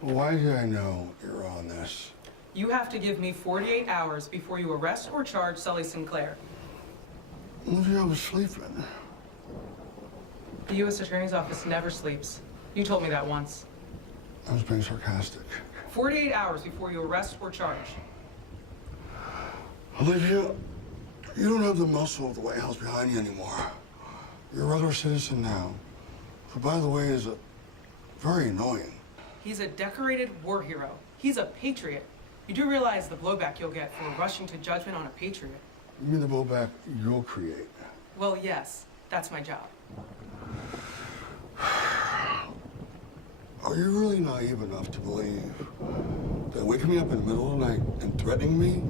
Why did I know you're on this? You have to give me 48 hours before you arrest or charge Sully Sinclair. Olivia, I was sleeping. The U.S. Attorney's Office never sleeps. You told me that once. I was being sarcastic. 48 hours before you arrest or charge. Olivia, you don't have the muscle of the White House behind you anymore. You're a regular citizen now, who, by the way, is very annoying. He's a decorated war hero. He's a patriot. You do realize the blowback you'll get for rushing to judgment on a patriot. You mean the blowback you'll create? Well, yes, that's my job. Are you really naive enough to believe that waking me up in the middle of the night and threatening me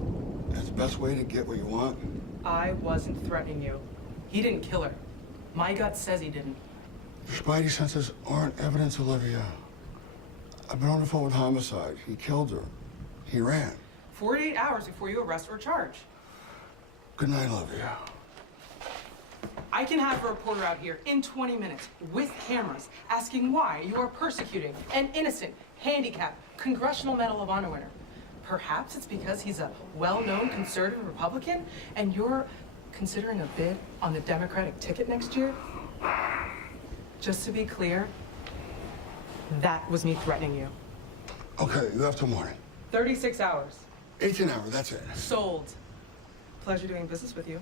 is the best way to get what you want? I wasn't threatening you. He didn't kill her. My gut says he didn't. Your spidey senses aren't evidence, Olivia. I've been on the phone with homicide. He killed her. He ran. 48 hours before you arrest or charge. Good night, Olivia. I can have a reporter out here in 20 minutes with cameras asking why you are persecuting an innocent, handicapped Congressional Medal of Honor winner. Perhaps it's because he's a well-known conservative Republican and you're considering a bid on the Democratic ticket next year? Just to be clear, that was me threatening you. Okay, you have till morning. 36 hours. 18 hours, that's it. Sold. Pleasure doing business with you.